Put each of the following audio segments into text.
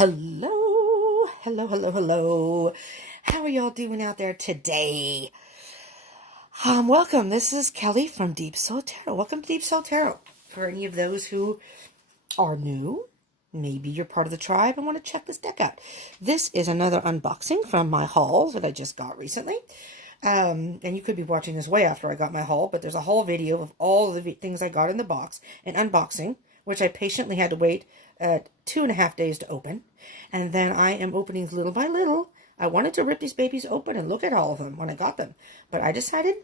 Hello, hello, hello, hello. How are y'all doing out there today? Welcome. This is Kelly from Deep Soul Tarot. Welcome to Deep Soul Tarot. For any of those who are new, maybe you're part of the tribe and want to check this deck out. This is another unboxing from my haul that I just got recently. And you could be watching this way after I got my haul, but there's a whole video of all the things I got in the box, an unboxing, which I patiently had to wait 2.5 days to open. And then I am opening little by little. I wanted to rip these babies open and look at all of them when I got them. But I decided,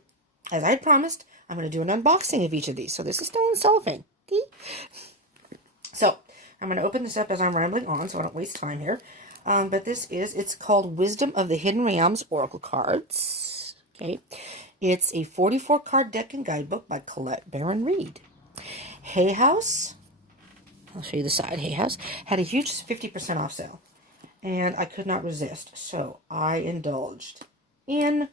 as I had promised, I'm going to do an unboxing of each of these. So this is still in cellophane. So I'm going to open this up as I'm rambling on so I don't waste time here. But it's called Wisdom of the Hidden Realms Oracle Cards. Okay. It's a 44 card deck and guidebook by Colette Baron-Reid. Hay House, I'll show you the side. Hay House had a huge 50% off sale, and I could not resist, so I indulged in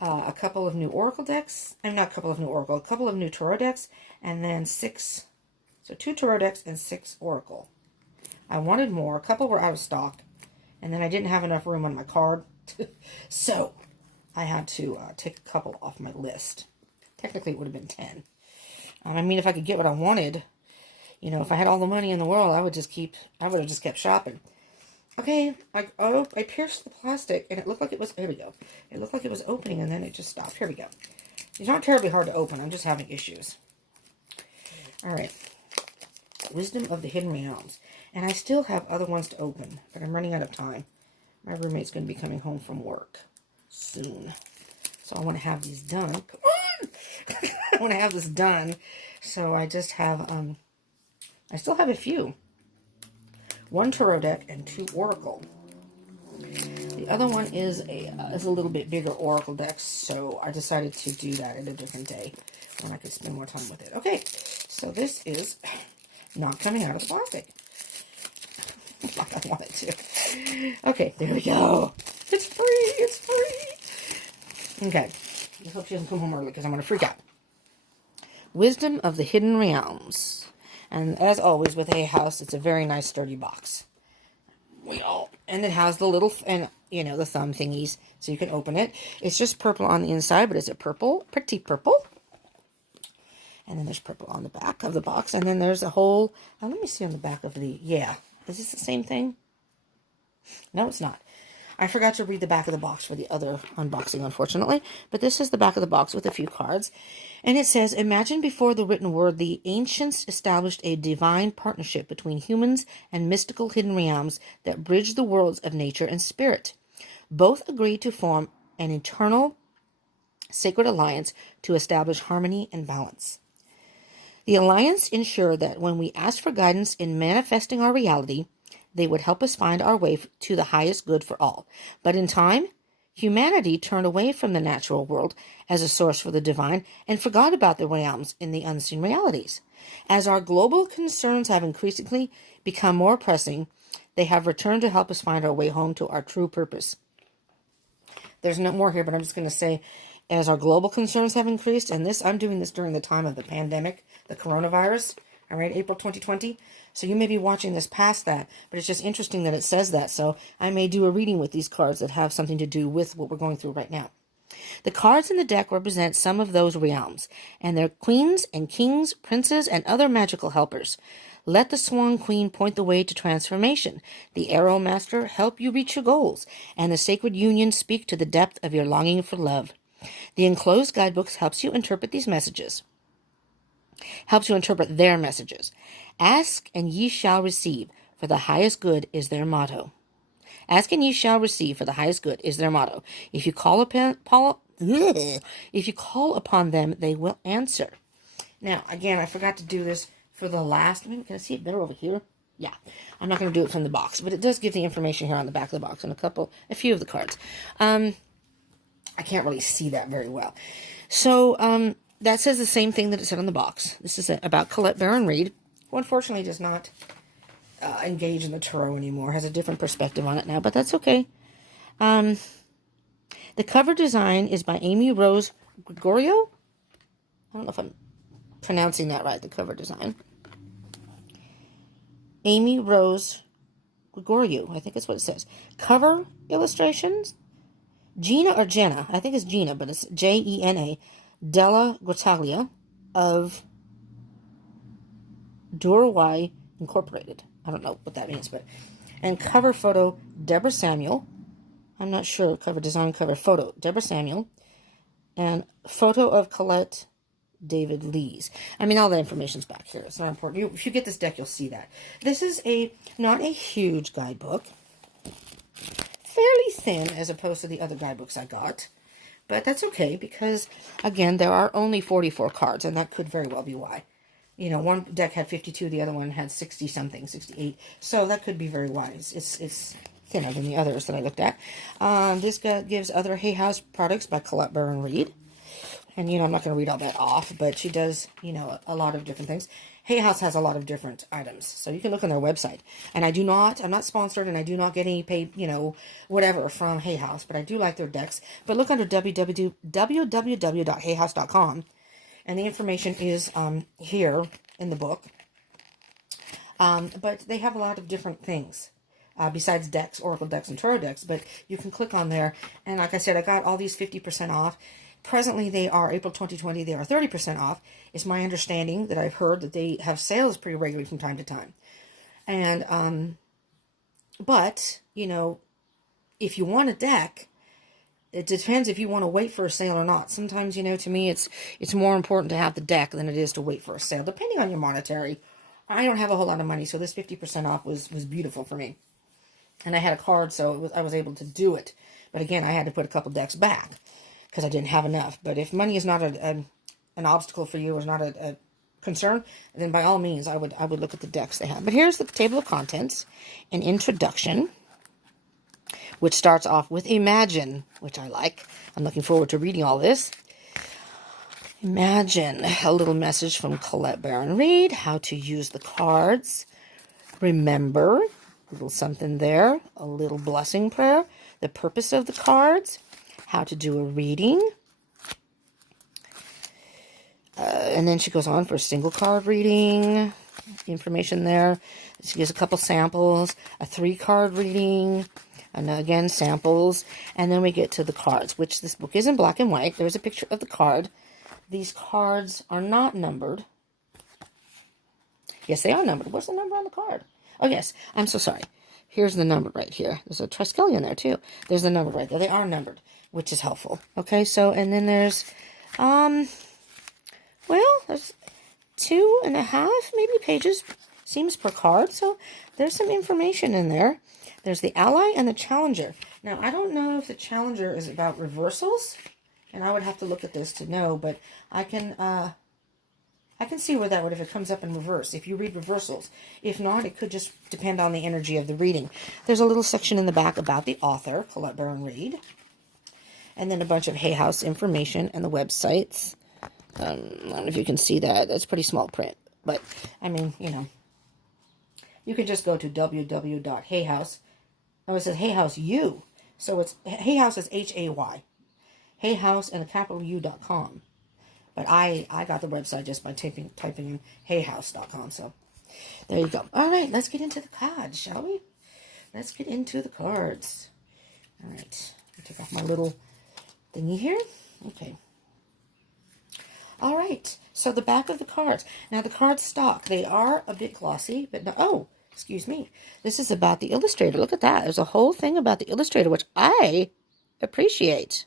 a couple of new Oracle decks. Not a couple of new Oracle, a couple of new Tarot decks, and then 2 Tarot decks and 6 Oracle. I wanted more. A couple were out of stock, and then I didn't have enough room on my card, so I had to take a couple off my list. Technically, it would have been 10. I mean, if I could get what I wanted, you know, if I had all the money in the world, I would have just kept shopping. Okay, I pierced the plastic, and it looked like it was, here we go. It looked like it was opening, and then it just stopped. Here we go. These aren't terribly hard to open. I'm just having issues. All right. Wisdom of the Hidden Realms. And I still have other ones to open, but I'm running out of time. My roommate's going to be coming home from work soon. So I want to have these done. Come on! I want to have this done. So I just have, I still have a few. 1 Tarot deck and 2 Oracle. The other one is a little bit bigger Oracle deck, so I decided to do that at a different day when I could spend more time with it. Okay, so this is not coming out of the plastic like I wanted to. Okay, there we go. It's free. It's free. Okay, I hope she doesn't come home early because I'm going to freak out. Wisdom of the Hidden Realms. And as always with Hay House, it's a very nice sturdy box. And it has the little, and you know, the thumb thingies, so you can open it. It's just purple on the inside, but it's a purple, pretty purple. And then there's purple on the back of the box. And then there's a whole, let me see on the back of the, yeah. Is this the same thing? No, it's not. I forgot to read the back of the box for the other unboxing, unfortunately. But this is the back of the box with a few cards. And it says, imagine before the written word, the ancients established a divine partnership between humans and mystical hidden realms that bridge the worlds of nature and spirit. Both agreed to form an eternal sacred alliance to establish harmony and balance. The alliance ensured that when we asked for guidance in manifesting our reality, they would help us find our way to the highest good for all. But in time, humanity turned away from the natural world as a source for the divine and forgot about the realms in the unseen realities. As our global concerns have increasingly become more pressing, they have returned to help us find our way home to our true purpose. There's no more here, but I'm just going to say, as our global concerns have increased, and I'm doing this during the time of the pandemic, the coronavirus, all right, April 2020. So you may be watching this past that, but it's just interesting that it says that. So I may do a reading with these cards that have something to do with what we're going through right now. The cards in the deck represent some of those realms, and they're queens and kings, princes, and other magical helpers. Let the Swan Queen point the way to transformation, the Arrow Master help you reach your goals, and the Sacred Union speak to the depth of your longing for love. The enclosed guidebooks helps you interpret their messages. Ask and ye shall receive, for the highest good is their motto. Ask and ye shall receive, for the highest good is their motto. If you call upon them, they will answer. Now, again, I forgot to do this for the last. Can I see it better over here? Yeah, I'm not going to do it from the box, but it does give the information here on the back of the box and a few of the cards. I can't really see that very well. So, that says the same thing that it said on the box. This is about Colette Baron-Reid, who unfortunately does not engage in the tarot anymore. Has a different perspective on it now, but that's okay. The cover design is by Amy Rose Gregorio. I don't know if I'm pronouncing that right, the cover design. Amy Rose Gregoriou, I think that's what it says. Cover illustrations, Gina or Jenna, I think it's Gina, but it's Jena, Della Grottaglia of Durawai Incorporated. I don't know what that means, but... And cover photo, Deborah Samuel. I'm not sure. Cover design, cover photo, Deborah Samuel. And photo of Colette David Lees. I mean, all the information's back here. It's not important. If you get this deck, you'll see that. This is not a huge guidebook. Fairly thin as opposed to the other guidebooks I got. But that's okay because, again, there are only 44 cards, and that could very well be why. You know, one deck had 52, the other one had 60-something, 68. So that could be very wise. It's thinner than the others that I looked at. This gives other Hay House products by Colette Baron Reid. And, you know, I'm not going to read all that off, but she does, you know, a lot of different things. Hay House has a lot of different items, so you can look on their website. And I'm not sponsored, and I do not get any paid, you know, whatever from Hay House, but I do like their decks. But look under www.hayhouse.com. And the information is here in the book. But they have a lot of different things besides decks, Oracle decks, and Tarot decks. But you can click on there. And like I said, I got all these 50% off. Presently, they are April 2020. They are 30% off. It's my understanding that I've heard that they have sales pretty regularly from time to time. And, but, you know, if you want a deck... It depends if you want to wait for a sale or not. Sometimes, you know, to me, it's more important to have the deck than it is to wait for a sale, depending on your monetary. I don't have a whole lot of money, so this 50% off was beautiful for me. And I had a card, so I was able to do it. But again, I had to put a couple decks back because I didn't have enough. But if money is not an obstacle for you, or is not a concern, then by all means, I would look at the decks they have. But here's the table of contents, an introduction, which starts off with Imagine, which I like. I'm looking forward to reading all this. Imagine, a little message from Colette Baron Reid, how to use the cards. Remember, a little something there, a little blessing prayer, the purpose of the cards, how to do a reading. And then she goes on for a single card reading, information there. She gives a couple samples, a 3-card reading, and again, samples. And then we get to the cards, which this book is in black and white. There's a picture of the card. These cards are not numbered. Yes, they are numbered. What's the number on the card? Oh, yes. I'm so sorry. Here's the number right here. There's a triskelion there, too. There's the number right there. They are numbered, which is helpful. Okay, so, and then there's, well, there's 2.5, maybe, pages, seems, per card. So there's some information in there. There's the Ally and the Challenger. Now, I don't know if the Challenger is about reversals, and I would have to look at this to know, but I can see where that would, if it comes up in reverse, if you read reversals. If not, it could just depend on the energy of the reading. There's a little section in the back about the author, Colette Baron Reid, and then a bunch of Hay House information and the websites. I don't know if you can see that. That's pretty small print, but, I mean, you know, you can just go to www.hayhouse. Oh, it says Hay House U. So it's Hay House is Hay. Hay House and a capital U.com. But I got the website just by typing in hayhouse.com. So there you go. All right, let's get into the cards, shall we? Let's get into the cards. All right. I'll take off my little thingy here. Okay. All right. So the back of the cards. Now the cards stock. They are a bit glossy, but no. Oh. Excuse me. This is about the illustrator. Look at that. There's a whole thing about the illustrator, which I appreciate.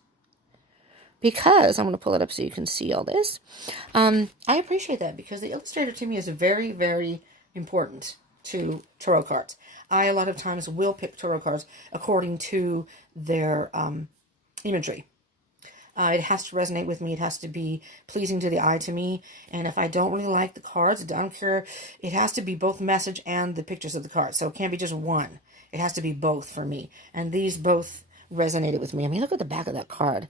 Because, I'm going to pull it up so you can see all this. I appreciate that because the illustrator to me is very, very important to tarot cards. I, a lot of times, will pick tarot cards according to their imagery. It has to resonate with me. It has to be pleasing to the eye to me. And if I don't really like the cards, I don't care. It has to be both message and the pictures of the cards. So it can't be just one. It has to be both for me. And these both resonated with me. I mean, look at the back of that card.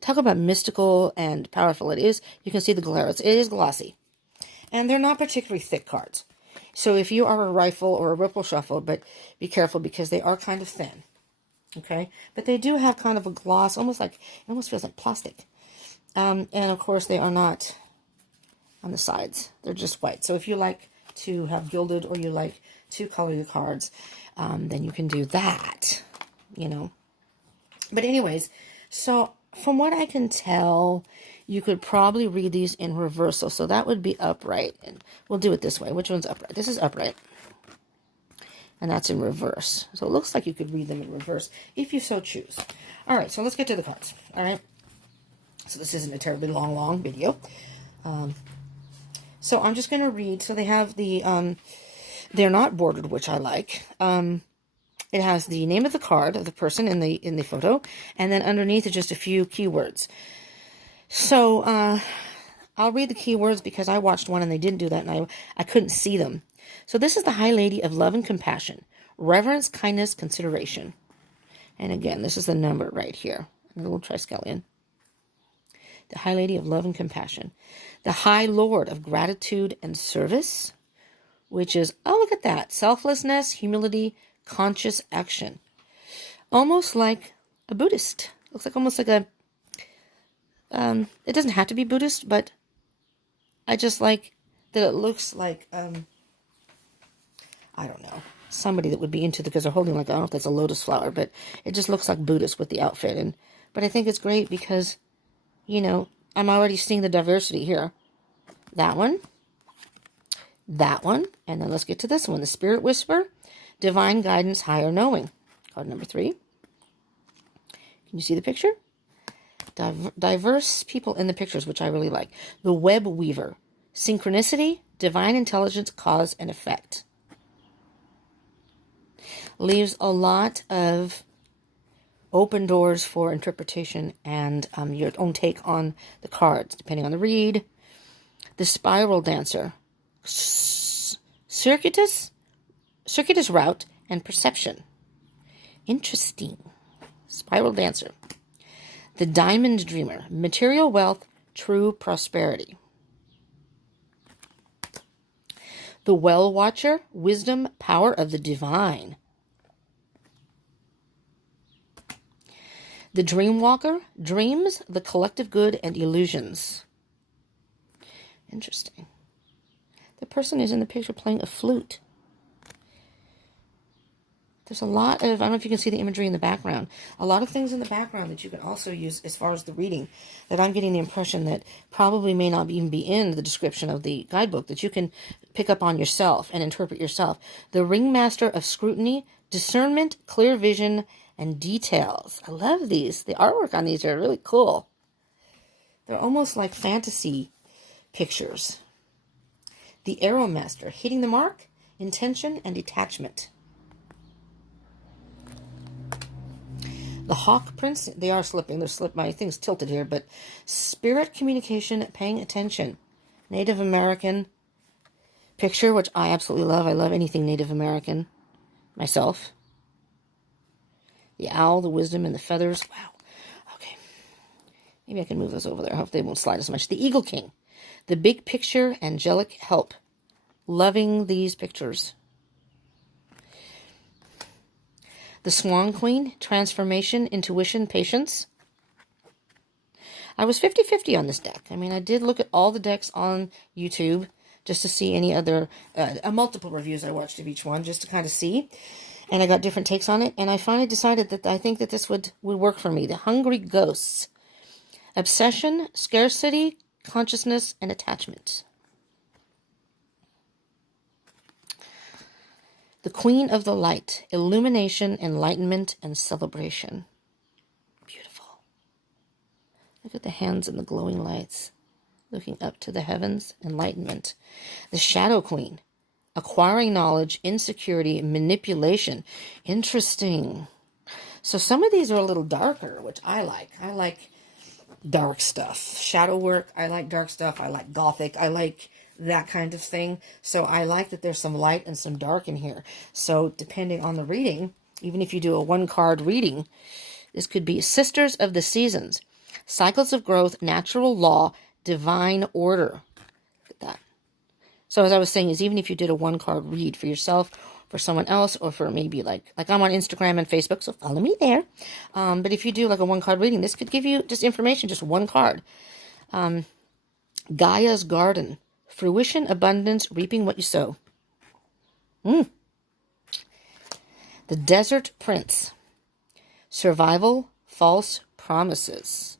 Talk about mystical and powerful it is. You can see the glare. It is glossy. And they're not particularly thick cards. So if you are a rifle or a ripple shuffle, but be careful because they are kind of thin. Okay, but they do have kind of a gloss, almost like, it almost feels like plastic. And of course, they are not on the sides. They're just white. So if you like to have gilded or you like to color your cards, then you can do that, But anyways, so from what I can tell, you could probably read these in reversal. So that would be upright. And we'll do it this way. Which one's upright? This is upright. And that's in reverse. So it looks like you could read them in reverse if you so choose. All right, so let's get to the cards. All right. So this isn't a terribly long video. So I'm just going to read. So they have the, they're not bordered, which I like. It has the name of the card of the person in the photo, and then underneath is just a few keywords. So I'll read the keywords because I watched one and they didn't do that, and I couldn't see them. So this is the High Lady of Love and Compassion, reverence, kindness, consideration. And again, this is the number right here, a little triskelion. The High Lady of Love and Compassion. The High Lord of Gratitude and Service, which is, oh, look at that, selflessness, humility, conscious action. Almost like a Buddhist. Looks like almost like a, it doesn't have to be Buddhist, but I just like that it looks like, I don't know, somebody that would be into because they're holding like, I don't know if that's a lotus flower, but it just looks like Buddhist with the outfit. But I think it's great because, I'm already seeing the diversity here. That one, and then let's get to this one, the Spirit Whisperer, Divine Guidance, Higher Knowing. Card number 3. Can you see the picture? Diverse people in the pictures, which I really like. The Web Weaver, Synchronicity, Divine Intelligence, Cause and Effect. Leaves a lot of open doors for interpretation and your own take on the cards, depending on the read. The Spiral Dancer, circuitous route and perception. Interesting. Spiral Dancer. The Diamond Dreamer, material wealth, true prosperity. The Well Watcher, wisdom, power of the divine. The Dreamwalker, dreams, the collective good, and illusions. Interesting. The person is in the picture playing a flute. There's a lot of, I don't know if you can see the imagery in the background, a lot of things in the background that you can also use as far as the reading that I'm getting the impression that probably may not even be in the description of the guidebook that you can pick up on yourself and interpret yourself. The Ringmaster of Scrutiny, discernment, clear vision, and details. I love these. The artwork on these are really cool. They're almost like fantasy pictures. The Arrow Master, hitting the mark, intention, and detachment. The Hawk Prince, they are slipping. My thing's tilted here, but spirit communication, paying attention. Native American picture, which I absolutely love. I love anything Native American myself. The owl, the wisdom, and the feathers. Wow. Okay. Maybe I can move those over there. I hope they won't slide as much. The Eagle King. The big picture, angelic help. Loving these pictures. The Swan Queen, transformation, intuition, patience. I was 50-50 on this deck. I mean, I did look at all the decks on YouTube just to see any other, multiple reviews I watched of each one just to kind of see. And I got different takes on it. And I finally decided that I think that this would work for me. The Hungry Ghosts. Obsession, scarcity, consciousness, and attachment. The Queen of the Light. Illumination, enlightenment, and celebration. Beautiful. Look at the hands and the glowing lights. Looking up to the heavens. Enlightenment. The Shadow Queen. Acquiring knowledge, insecurity, manipulation. Interesting. So some of these are a little darker, which I like. I like dark stuff. Shadow work, I like dark stuff. I like gothic. I like that kind of thing. So I like that there's some light and some dark in here. So depending on the reading, even if you do a one-card reading, this could be Sisters of the Seasons. Cycles of growth, natural law, divine order. Look at that. So as I was saying, is even if you did a one-card read for yourself, for someone else, or for maybe like I'm on Instagram and Facebook, so follow me there. But if you do like a one-card reading, this could give you just information, just one card. Gaia's Garden. Fruition, abundance, reaping what you sow. The Desert Prince. Survival, false promises.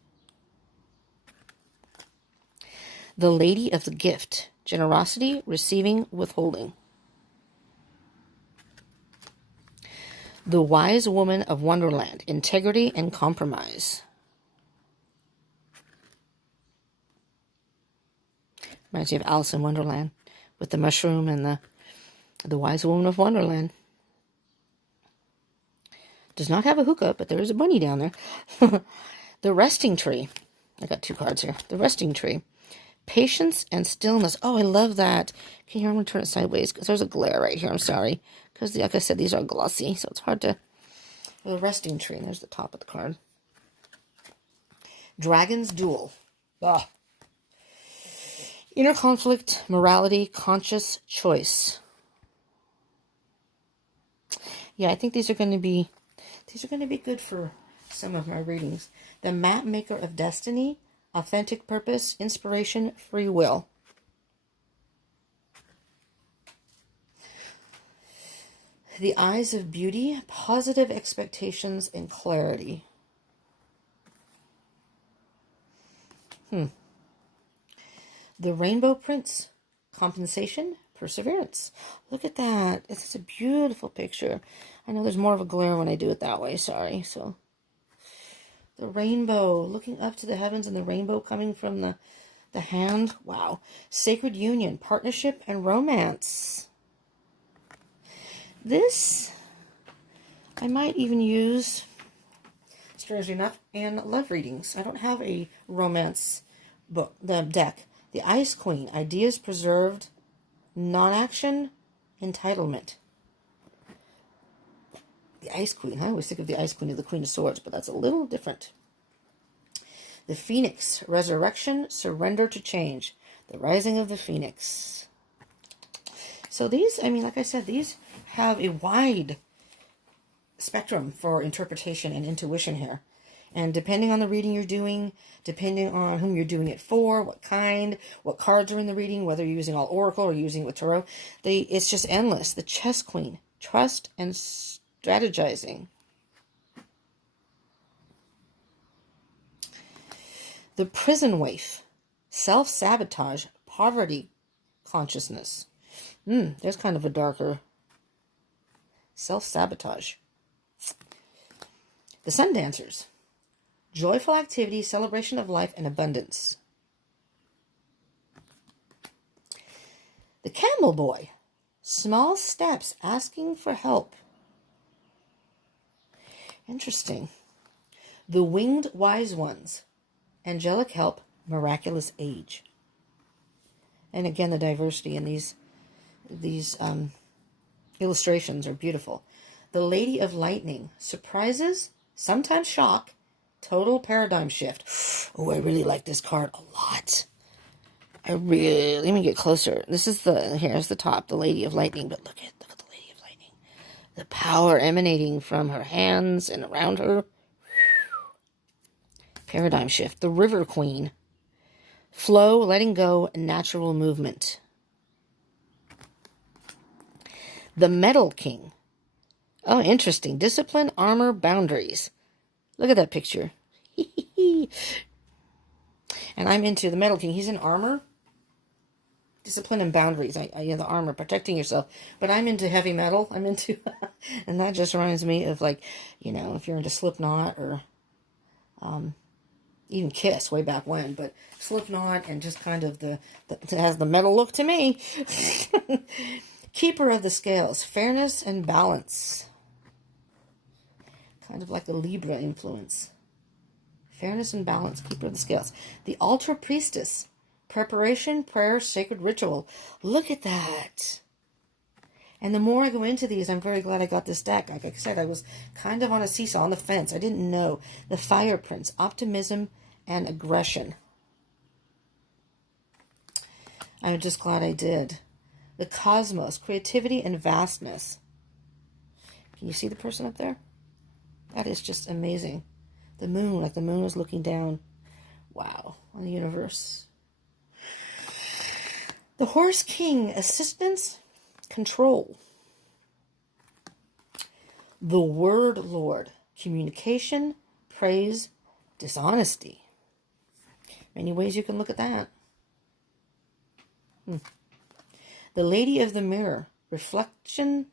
The Lady of the Gift. Generosity, receiving, withholding. The Wise Woman of Wonderland. Integrity and compromise. Reminds me of Alice in Wonderland with the mushroom and the Wise Woman of Wonderland. Does not have a hookah, but there is a bunny down there. The Resting Tree. I got 2 cards here. The Resting Tree. Patience and stillness. Oh, I love that. Can you hear me? Turn it sideways because there's a glare right here. I'm sorry. Because, like I said, these are glossy, so it's hard to... The Resting Tree. And there's the top of the card. Dragon's Duel. Ah. Inner conflict, morality, conscious choice. Yeah, I think these are going to be good for some of my readings. The Map Maker of Destiny, authentic purpose, inspiration, free will. The Eyes of Beauty, positive expectations and clarity. The Rainbow Prince, compensation, perseverance. Look at that. It's a beautiful picture. I know there's more of a glare when I do it that way. Sorry. So the rainbow, looking up to the heavens and the rainbow coming from the hand. Wow. Sacred union, partnership, and romance. This I might even use, strangely enough, in love readings. I don't have a romance book, the deck. The Ice Queen, ideas preserved, non-action, entitlement. The Ice Queen. I always think of the Ice Queen as the Queen of Swords, but that's a little different. The Phoenix, resurrection, surrender to change. The Rising of the Phoenix. So these, I mean, like I said, these have a wide spectrum for interpretation and intuition here. And depending on the reading you're doing, depending on whom you're doing it for, what kind, what cards are in the reading, whether you're using all Oracle or using it with Tarot, it's just endless. The Chess Queen, trust and strategizing. The Prison Waif, self-sabotage, poverty consciousness. There's kind of a darker self-sabotage. The Sun Dancers. Joyful activity, celebration of life, and abundance. The Camel Boy. Small steps, asking for help. Interesting. The Winged Wise Ones. Angelic help, miraculous age. And again, the diversity in these illustrations are beautiful. The Lady of Lightning. Surprises, sometimes shock, total paradigm shift. Oh, I really like this card a lot. Let me get closer. This is here's the top, the Lady of Lightning, but look at the Lady of Lightning. The power emanating from her hands and around her. Paradigm shift. The River Queen. Flow, letting go, natural movement. The Metal King. Oh, interesting. Discipline, armor, boundaries. Look at that picture. And I'm into the Metal King. He's in armor. Discipline and boundaries. The armor, protecting yourself. But I'm into heavy metal. I'm into... and that just reminds me of, like, if you're into Slipknot or even Kiss way back when. But Slipknot and just kind of it has the metal look to me. Keeper of the Scales. Fairness and balance. Kind of like a Libra influence. Fairness and balance, Keeper of the Scales. The Altar Priestess. Preparation, prayer, sacred ritual. Look at that. And the more I go into these, I'm very glad I got this deck. Like I said, I was kind of on a seesaw, on the fence. I didn't know. The Fire Prince. Optimism and aggression. I'm just glad I did. The Cosmos. Creativity and vastness. Can you see the person up there? That is just amazing. The moon, like the moon is looking down. Wow, on the universe. The Horse King, assistance, control. The word Lord. Communication, praise, dishonesty. Many ways you can look at that. The Lady of the Mirror. Reflection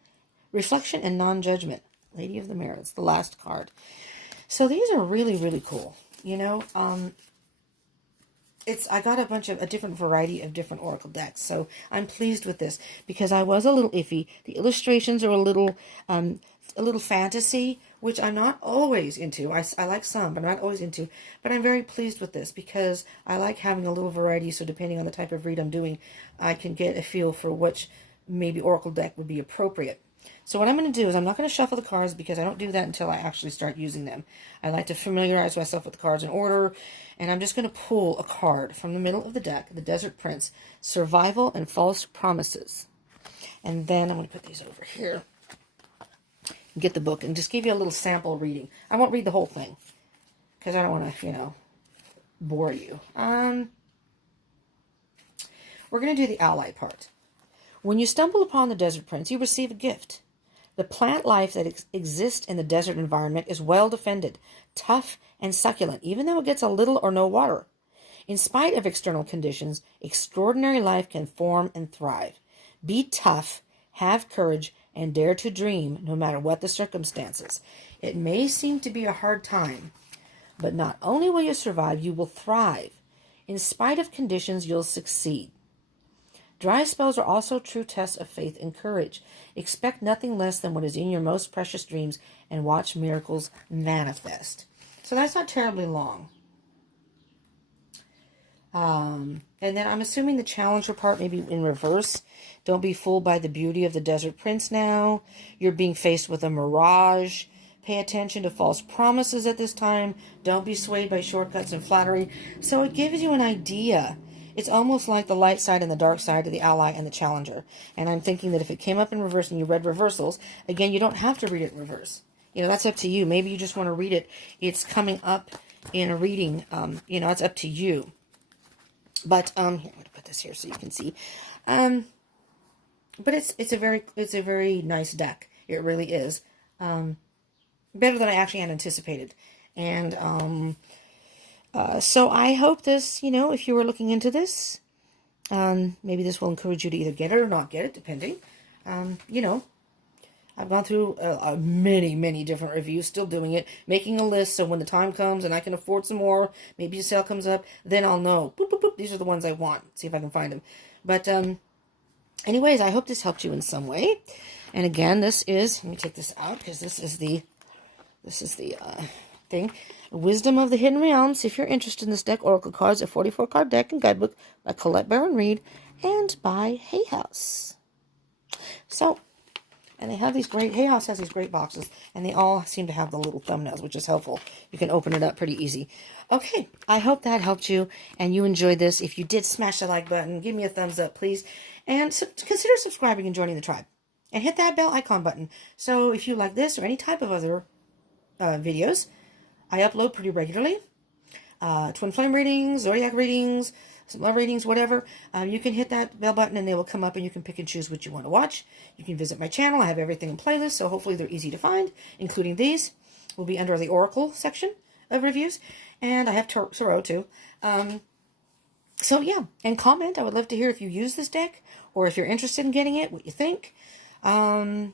and non-judgment. Lady of the Mirror. It's the last card. So these are really, really cool. You know, I got a different variety of different oracle decks, so I'm pleased with this because I was a little iffy. The illustrations are a little fantasy, which I'm not always into. I like some, but I'm not always into. But I'm very pleased with this because I like having a little variety. So depending on the type of read I'm doing, I can get a feel for which maybe oracle deck would be appropriate. So what I'm going to do is I'm not going to shuffle the cards because I don't do that until I actually start using them. I like to familiarize myself with the cards in order, and I'm just going to pull a card from the middle of the deck, the Desert Prince, Survival and False Promises. And then I'm going to put these over here, get the book, and just give you a little sample reading. I won't read the whole thing because I don't want to, bore you. We're going to do the ally part. When you stumble upon the Desert Prince, you receive a gift. The plant life that exists in the desert environment is well defended, tough, and succulent, even though it gets a little or no water. In spite of external conditions, extraordinary life can form and thrive. Be tough, have courage, and dare to dream, no matter what the circumstances. It may seem to be a hard time, but not only will you survive, you will thrive. In spite of conditions, you'll succeed. Dry spells are also true tests of faith and courage. Expect nothing less than what is in your most precious dreams and watch miracles manifest. So that's not terribly long. And then I'm assuming the challenger part may be in reverse. Don't be fooled by the beauty of the Desert Prince now. You're being faced with a mirage. Pay attention to false promises at this time. Don't be swayed by shortcuts and flattery. So it gives you an idea. It's almost like the light side and the dark side of the ally and the challenger. And I'm thinking that if it came up in reverse and you read reversals, again, you don't have to read it in reverse. That's up to you. Maybe you just want to read it. It's coming up in a reading. It's up to you. But here, I'm going to put this here so you can see. But it's a very nice deck. It really is. Better than I actually had anticipated. And so I hope this, if you were looking into this, maybe this will encourage you to either get it or not get it, depending. I've gone through many, many different reviews, still doing it, making a list so when the time comes and I can afford some more, maybe a sale comes up, then I'll know. Boop, boop, boop, these are the ones I want. See if I can find them. But anyways, I hope this helped you in some way. And again, let me take this out because this is the thing. Wisdom of the Hidden Realms. If you're interested in this deck, Oracle Cards, a 44-card deck and guidebook by Colette Baron Reed and by Hay House. So, and they have these great, Hay House has these great boxes, and they all seem to have the little thumbnails, which is helpful. You can open it up pretty easy. Okay, I hope that helped you, and you enjoyed this. If you did, smash the like button, give me a thumbs up, please, and consider subscribing and joining the tribe. And hit that bell icon button. So if you like this or any type of other videos, I upload pretty regularly. Twin flame readings, zodiac readings, some love readings, whatever. You can hit that bell button and they will come up and you can pick and choose what you want to watch. You can visit my channel. I have everything in playlist, so hopefully they're easy to find, including these. Will be under the Oracle section of reviews. And I have Tarot too. So yeah, and comment. I would love to hear if you use this deck or if you're interested in getting it, what you think. And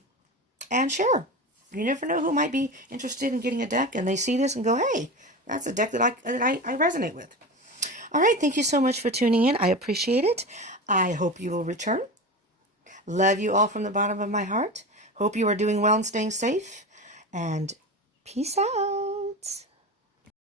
share. You never know who might be interested in getting a deck and they see this and go, hey, that's a deck that I resonate with. All right, thank you so much for tuning in. I appreciate it. I hope you will return. Love you all from the bottom of my heart. Hope you are doing well and staying safe. And peace out.